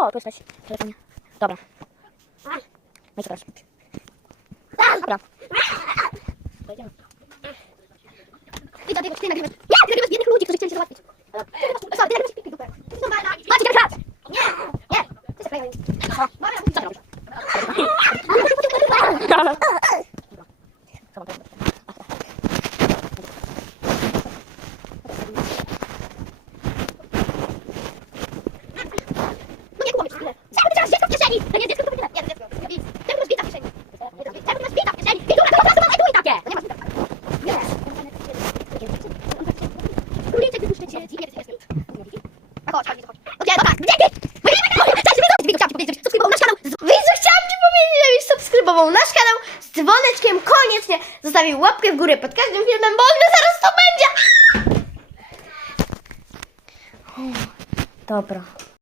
O, tu jesteś. W telefonie. Dobra. No i co teraz? Dobra. Pojedziemy. Widzę, ty nagrywasz. Nie, ty nagrywasz biednych ludzi, którzy chcieli się załatwić. Co, ty nagrywasz pipki dupę. Ty. Macie ten krat. Nie, nie. Ty zaklejaj. Co? Co robisz? Co mam teraz? No nie kłamiesz chwilę. Czemu ty trzymasz dziecko w kieszeni? To nie jest dziecko, to nie. Nie, to dziecko. Widz. Czemu ty masz bita w kieszeni? Czemu ty masz bita w kieszeni? Ty durna, to po prostu mam etui takie. No nie masz bita. Nie. Królniczek wypuszczę cię. Nie, nie, nie. Chodź, chodź, chodź. Dobra, gdzie powiedzieć, że subskrybował nasz kanał. Widzu, chciałam Ci powiedzieć, żebyś subskrybował nasz kanał z dzwoneczkiem, koniecznie zostawił łapkę w górę pod każdym filmem, bo on zaraz to będzie. Dobra.